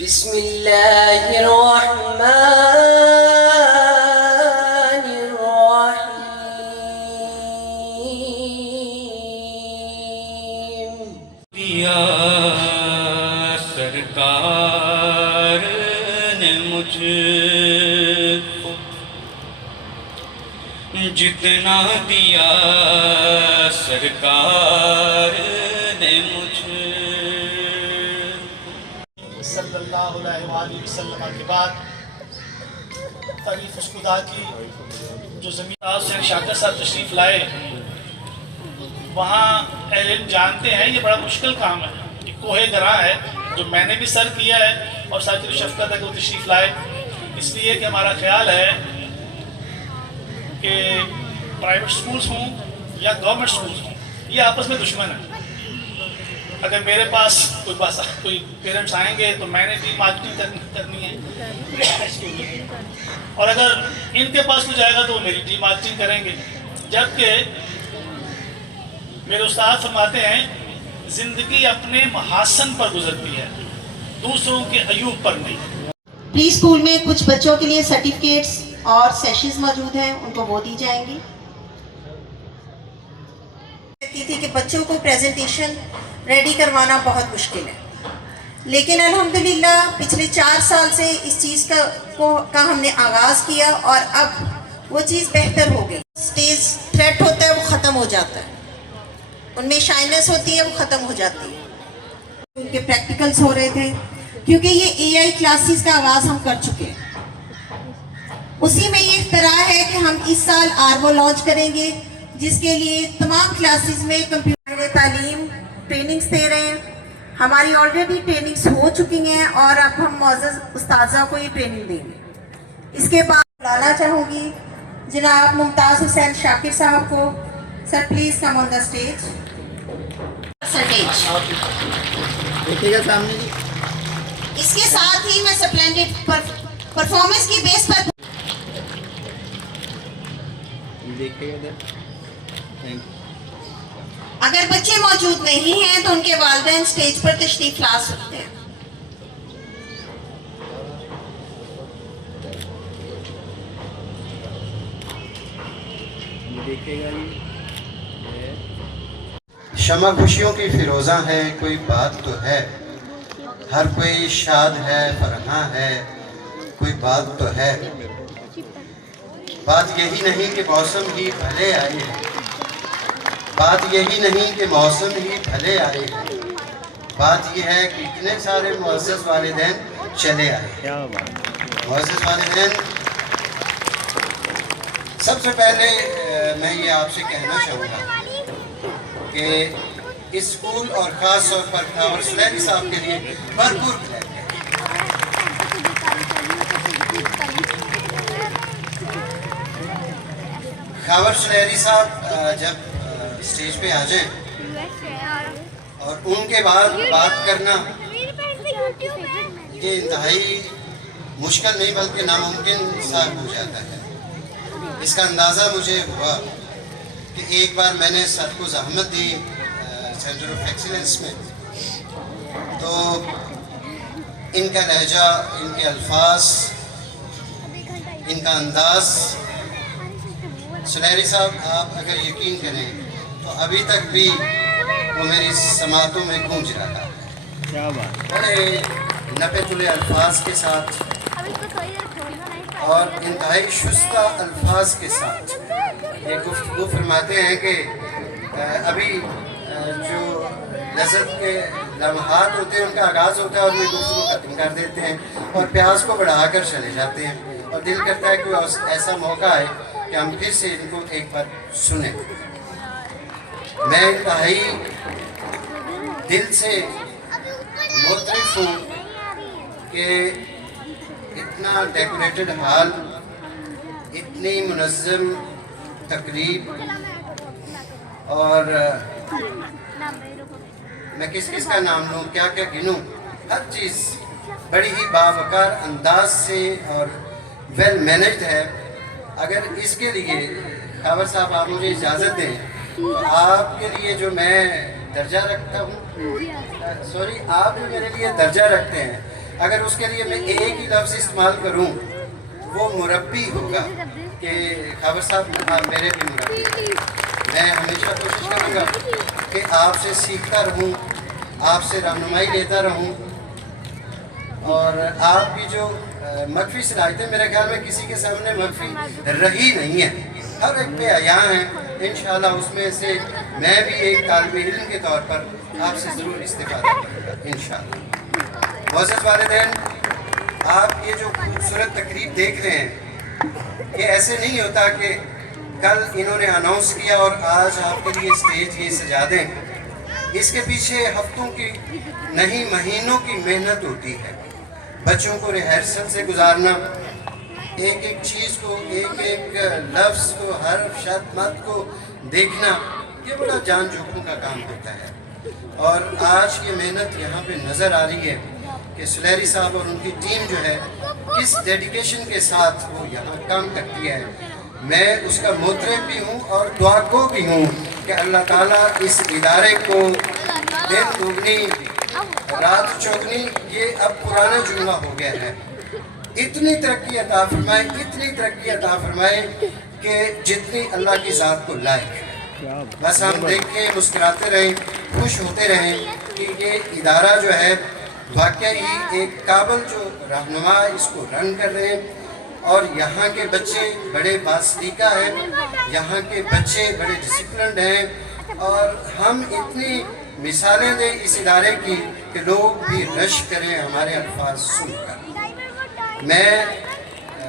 بسم اللہ الرحمن الرحیم. دیا سرکار نے مجھ کو جتنا دیا سرکار نے مجھ صلی اللہ علیہ وآلہ وسلم کے بعد تعریف اس خدا کی جو زمین حسین شاکر صاحب تشریف لائے. وہاں اہل علم جانتے ہیں یہ بڑا مشکل کام ہے، یہ کوہ گراں ہے جو میں نے بھی سر کیا ہے اور ساتھ شفقت ہے کہ وہ تشریف لائے. اس لیے کہ ہمارا خیال ہے کہ پرائیویٹ سکولز ہوں یا گورنمنٹ سکولز ہوں یہ آپس میں دشمن ہیں. اگر میرے پاس کوئی پیرنٹس آئیں گے تو میں نے ڈی مارکیٹنگ کرنی ہے، اور اگر ان کے پاس کوئی جائے گا تو وہ میری ڈی مارکیٹنگ کریں گے. جبکہ میرے استاد فرماتے ہیں زندگی اپنے محاسن پر گزرتی ہے، دوسروں کے عیوب پر نہیں. پری اسکول میں کچھ بچوں کے لیے سرٹیفکیٹس اور سیشنز موجود ہیں، ان کو وہ دی جائیں گی. کہتی تھی کہ بچوں کو پریزنٹیشن ریڈی کروانا بہت مشکل ہے، لیکن الحمدللہ پچھلے 4 سال سے اس چیز کا ہم نے آغاز کیا اور اب وہ چیز بہتر ہو گئی. اسٹیج تھریٹ ہوتا ہے وہ ختم ہو جاتا ہے، ان میں شائنس ہوتی ہے وہ ختم ہو جاتی ہے. ان کے پریکٹیکلز ہو رہے تھے کیونکہ یہ AI کلاسز کا آغاز ہم کر چکے ہیں. اسی میں یہ اختراع ہے کہ ہم اس سال RO لانچ کریں گے جس کے لیے تمام کلاسز میں کمپیوٹر تعلیم ٹریننگز دے رہے ہیں. ہماری آلریڈی ٹریننگز ہو چکی ہیں اور اب ہم معزز استاذہ کو یہ ٹریننگ دیں گے. اس کے بعد بلانا چاہوں گی جناب ممتاز حسین شاکر صاحب کو. Sir please come on the stage. دیکھیے گا سامنے جی. اس کے ساتھ ہی میں سپلینڈڈ پرفارمنس کی بیس پر دیکھیے گا ادھر. Thank you. اگر بچے موجود نہیں ہیں تو ان کے والدین سٹیج پر تشریف لا سکتے ہیں. دیکھیے گا جی. شمع خوشیوں کی فیروزاں ہے، کوئی بات تو ہے، ہر کوئی شاد ہے فرحاں ہے، کوئی بات تو ہے. بات یہی نہیں کہ موسم ہی بھلے آئے ہیں، بات یہی نہیں کہ موسم ہی بھلے آئے ہیں، بات یہ ہے کہ اتنے سارے معزز والدین چلے آئے ہیں. معزز والدین، سب سے پہلے میں یہ آپ سے کہنا چاہوں گا کہ اس اسکول اور خاص طور پر خاور سلیری صاحب کے لیے بھرپور کلیپ ہے. خاور سلیری صاحب جب اسٹیج پہ آ جائیں اور ان کے بعد بات کرنا یہ انتہائی مشکل نہیں بلکہ ناممکن سا ہو جاتا ہے. اس کا اندازہ مجھے ہوا کہ ایک بار میں نے سر کو زحمت دی سینٹر آف ایکسیلنس میں، تو ان کا لہجہ، ان کے الفاظ، ان کا انداز، سلیری صاحب آپ اگر یقین کریں تو ابھی تک بھی وہ میری سماعتوں میں گونج رہا تھا. کیا بات. بڑے نپے تلے الفاظ کے ساتھ اور انتہائی شستہ الفاظ کے ساتھ یہ گفتگو فرماتے ہیں کہ ابھی جو لذت کے لمحات ہوتے ہیں ان کا آغاز ہوتا ہے اور یہ گفتگو ختم کر دیتے ہیں اور پیاس کو بڑھا کر چلے جاتے ہیں، اور دل کرتا ہے کہ ایسا موقع ہے کہ ہم پھر سے ان کو ایک بار سنیں. میں انتہائی دل سے مترف ہوں کہ اتنا ڈیکوریٹڈ ہال، اتنی منظم تقریب، اور میں کس کا نام لوں، کیا گنوں، ہر چیز بڑی ہی باوقار انداز سے اور ویل مینجڈ ہے. اگر اس کے لیے خاور صاحب آپ مجھے اجازت دیں تو آپ کے لیے جو میں درجہ رکھتا ہوں، سوری آپ جو میرے لیے درجہ رکھتے ہیں اگر اس کے لیے میں ایک ہی لفظ استعمال کروں وہ مربی ہوگا کہ خاور صاحب میرے بھی مربی ہیں۔ میں ہمیشہ کوشش کروں گا کہ آپ سے سیکھتا رہوں، آپ سے رہنمائی لیتا رہوں، اور آپ کی جو مخفی صلاحیتیں میرے خیال میں کسی کے سامنے مخفی رہی نہیں ہے، ہر ایک پہ عیاں ہیں۔ انشاءاللہ اس میں سے میں بھی ایک طالب علم کے طور پر آپ سے ضرور استفادہ کروں گا انشاءاللہ۔ معزز والدین، آپ یہ جو خوبصورت تقریب دیکھ رہے ہیں، یہ ایسے نہیں ہوتا کہ کل انہوں نے اناؤنس کیا اور آج آپ کے لیے اسٹیج یہ سجا دیں۔ اس کے پیچھے ہفتوں کی نہیں مہینوں کی محنت ہوتی ہے، بچوں کو ریہرسل سے گزارنا، ایک ایک چیز کو، ایک ایک لفظ کو، حرف شد مد کو دیکھنا، یہ بڑا جان جوکھوں کا کام ہوتا ہے۔ اور آج یہ محنت یہاں پہ نظر آ رہی ہے کہ سلیری صاحب اور ان کی ٹیم جو ہے کس ڈیڈیکیشن کے ساتھ وہ یہاں کام کرتی ہے۔ میں اس کا معترف بھی ہوں اور دعا کو بھی ہوں کہ اللہ تعالیٰ اس ادارے کو دن دوگنی رات چوگنی، یہ اب پرانا جملہ ہو گیا ہے، اتنی ترقی عطا فرمائے، اتنی ترقی عطا فرمائے کہ جتنی اللہ کی ذات کو لائق ہے۔ بس ہم دیکھیں، مسکراتے رہیں، خوش ہوتے رہیں کہ یہ ادارہ جو ہے واقعی ایک قابل جو رہنما اس کو رن کر رہے ہیں، اور یہاں کے بچے بڑے باسلیقہ ہیں، یہاں کے بچے بڑے ڈسپلنڈ ہیں، اور ہم اتنی مثالیں دیں اس ادارے کی کہ لوگ بھی رش کریں ہمارے الفاظ سن کر۔ میں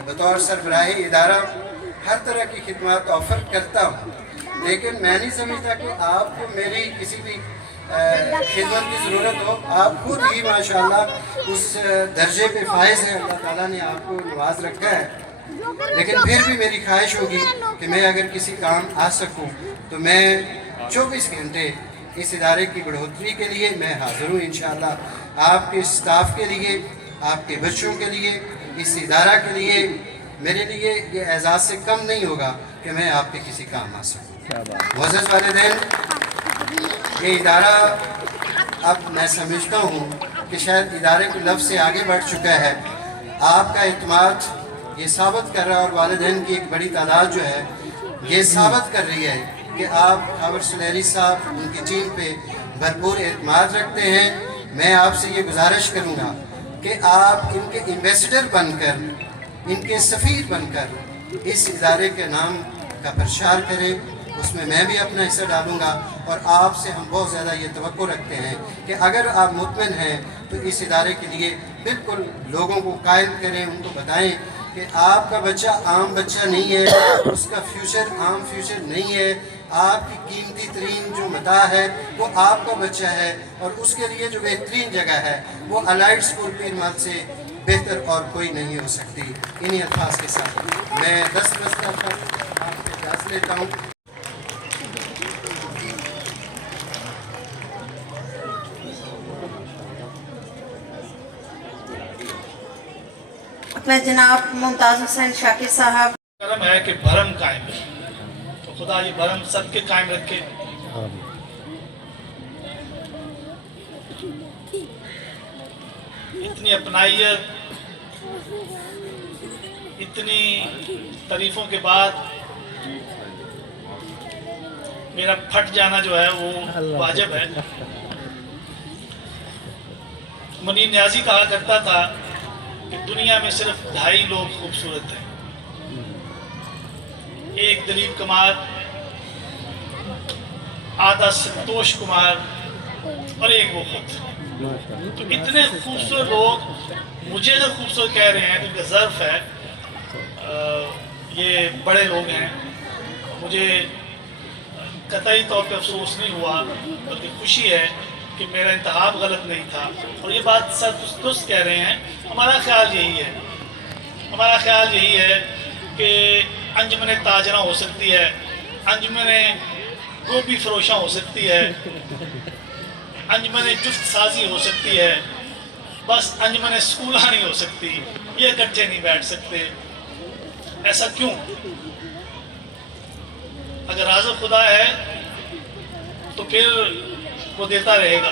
بطور سربراہ ادارہ ہر طرح کی خدمات آفر کرتا ہوں، لیکن میں نہیں سمجھتا کہ آپ کو میری کسی بھی خدمت کی ضرورت ہو۔ آپ خود ہی ماشاءاللہ اس درجے پہ فائز ہیں، اللہ تعالیٰ نے آپ کو نواز رکھا ہے، لیکن پھر بھی میری خواہش ہوگی کہ میں اگر کسی کام آ سکوں تو میں 24 گھنٹے اس ادارے کی بڑھوتری کے لیے میں حاضر ہوں انشاءاللہ۔ آپ کے سٹاف کے لیے، آپ کے بچوں کے لیے، اس ادارہ کے لیے، میرے لیے یہ اعزاز سے کم نہیں ہوگا کہ میں آپ کے کسی کام آ سکوں۔ معزز والدین، یہ ادارہ اب میں سمجھتا ہوں کہ شاید ادارے کے لفظ سے آگے بڑھ چکا ہے۔ آپ کا اعتماد یہ ثابت کر رہا ہے، اور والدین کی ایک بڑی تعداد جو ہے یہ ثابت کر رہی ہے کہ آپ خاور سلیری صاحب ان کی ٹیم پہ بھرپور اعتماد رکھتے ہیں۔ میں آپ سے یہ گزارش کروں گا کہ آپ ان کے ایمبیسڈر بن کر، ان کے سفیر بن کر اس ادارے کے نام کا پرچار کریں۔ اس میں میں بھی اپنا حصہ ڈالوں گا، اور آپ سے ہم بہت زیادہ یہ توقع رکھتے ہیں کہ اگر آپ مطمئن ہیں تو اس ادارے کے لیے بالکل لوگوں کو قائل کریں، ان کو بتائیں کہ آپ کا بچہ عام بچہ نہیں ہے، اس کا فیوچر عام فیوچر نہیں ہے، آپ کی قیمتی ترین جو متاع ہے وہ آپ کا بچہ ہے، اور اس کے لیے جو بہترین جگہ ہے وہ الائٹ اسکول پیر مل سے بہتر اور کوئی نہیں ہو سکتی۔ انہی الفاظ کے ساتھ میں دست آپ سے اجازت لیتا ہوں۔ اپنا جناب ممتاز حسین شاکر صاحب۔ کرم ہے کہ بھرم قائم ہے، تو خدا یہ بھرم سب کے قائم رکھے۔ اتنی اپنائیت، اتنی تعریفوں کے بعد میرا پھٹ جانا جو ہے وہ واجب ہے۔ منیر نیازی کہا کرتا تھا کہ دنیا میں صرف 2.5 لوگ خوبصورت ہیں، ایک دلیپ کمار، آدھا سنتوش کمار، اور ایک وہ خود۔ تو اتنے خوبصورت لوگ مجھے جو خوبصورت کہہ رہے ہیں تو ان کا ظرف ہے، یہ بڑے لوگ ہیں۔ مجھے قطعی طور پہ افسوس نہیں ہوا، بلکہ خوشی ہے کہ میرا انتخاب غلط نہیں تھا، اور یہ بات سر درست کہہ رہے ہیں۔ ہمارا خیال یہی ہے کہ انجمن تاجرہ ہو سکتی ہے، انجمن گوبھی فروشاں ہو سکتی ہے، انجمن جفت سازی ہو سکتی ہے، بس انجمن اسکولہ نہیں ہو سکتی، یہ اکٹھے نہیں بیٹھ سکتے۔ ایسا کیوں؟ اگر رازق خدا ہے تو پھر وہ دیتا رہے گا۔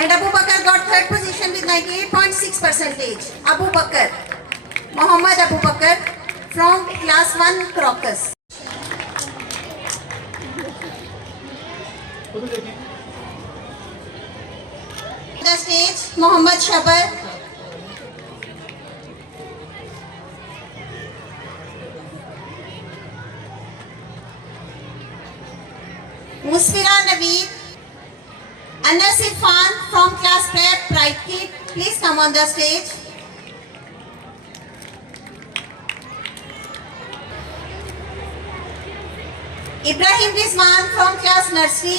And Abu Bakr got 3rd position with 98.6%. Abu Bakr, Muhammad Abu Bakr from class 1 Crocus. The stage, Muhammad Shabar. Musfira Naveed. Anas Irfan from class prep Pride Kid, please come on the stage. Ibrahim Rizwan from class nursery.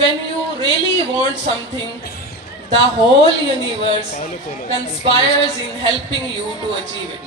when you really want something the whole universe conspires in helping you to achieve it।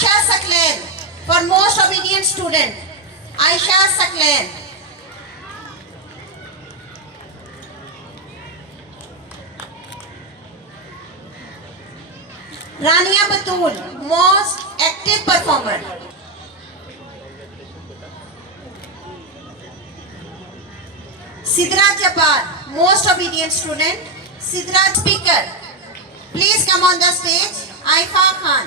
Aisha Saklan. For most obedient student, Aisha Saklan. Rania Batul, most active performer. Sidra Jabbar, most obedient student. Sidra speaker. Please come on the stage. Aifa Khan.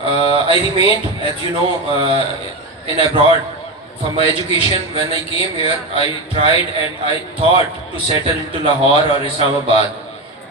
I remained, as you know, in abroad for my education. When I came here, I tried and I thought to settle into Lahore or Islamabad,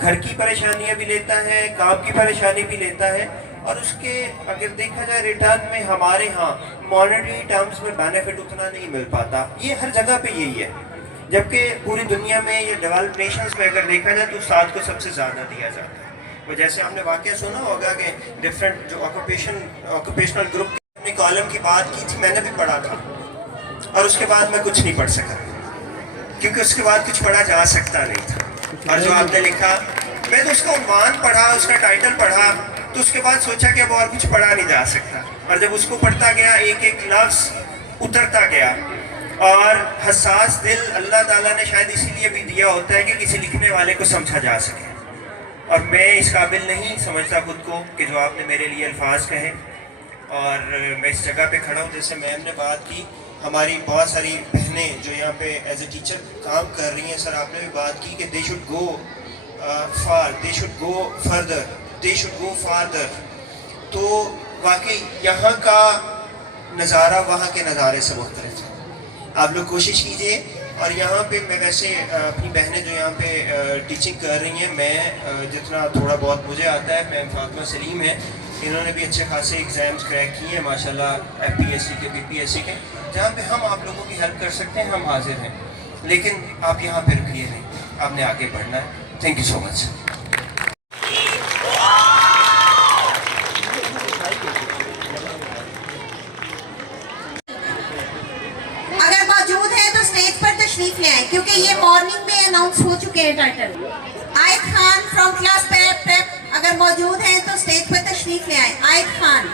گھر کی پریشانیاں بھی لیتا ہے، کام کی پریشانی بھی لیتا ہے، اور اس کے اگر دیکھا جائے ریٹرن میں ہمارے ہاں مانیٹری ٹرمز میں بینیفٹ اتنا نہیں مل پاتا. یہ ہر جگہ پہ یہی ہے، جبکہ پوری دنیا میں یا ڈیولپ نیشنز میں اگر دیکھا جائے تو استاد کو سب سے زیادہ دیا جاتا ہے. وہ جیسے ہم نے واقعہ سنا ہوگا کہ ڈفرینٹ جو آکوپیشنل گروپ کی اپنی کالم کی بات کی تھی، میں نے بھی پڑھا تھا، اور اس کے بعد میں کچھ نہیں پڑھ سکا کیونکہ اس کے بعد کچھ پڑھا جا سکتا نہیں تھا. اور جو آپ نے لکھا، میں تو اس کا عنوان پڑھا، اس کا ٹائٹل پڑھا، تو اس کے بعد سوچا کہ اب اور کچھ پڑھا نہیں جا سکتا. اور جب اس کو پڑھتا گیا ایک ایک لفظ اترتا گیا، اور حساس دل اللہ تعالیٰ نے شاید اسی لیے بھی دیا ہوتا ہے کہ کسی لکھنے والے کو سمجھا جا سکے. اور میں اس قابل نہیں سمجھتا خود کو کہ جو آپ نے میرے لیے الفاظ کہے. اور میں اس جگہ پہ کھڑا ہوں، جیسے میم نے بات کی، ہماری بہت ساری بہنیں جو یہاں پہ ایز اے ٹیچر کام کر رہی ہیں. سر آپ نے بھی بات کی کہ they should go for, they should go further, they should go farther. تو واقعی یہاں کا نظارہ وہاں کے نظارے سے مختلف ہے. آپ لوگ کوشش کیجئے. اور یہاں پہ میں ویسے اپنی بہنیں جو یہاں پہ ٹیچنگ کر رہی ہیں، میں جتنا تھوڑا بہت مجھے آتا ہے، میم فاطمہ سلیم ہے، انہوں نے بھی اچھے خاصے ایگزامز کریک کیے ہیں ماشاءاللہ، FPSC کے BPSC کے. جہاں پہ ہم آپ لوگوں کی ہیلپ کر سکتے ہیں ہم حاضر ہیں، لیکن آپ یہاں پہ رکیے نہیں، آپ نے آگے بڑھنا ہے. تھینک یو سو مچ. اگر موجود ہیں تو اسٹیج پر تشریف لے آئیں، کیونکہ یہ مارننگ میں اناؤنس ہو چکے ہیں ٹائٹل. آئد خان فرام کلاس پیپ اگر موجود ہیں تو اسٹیج پر تشریف لے آئیں. آئد خان.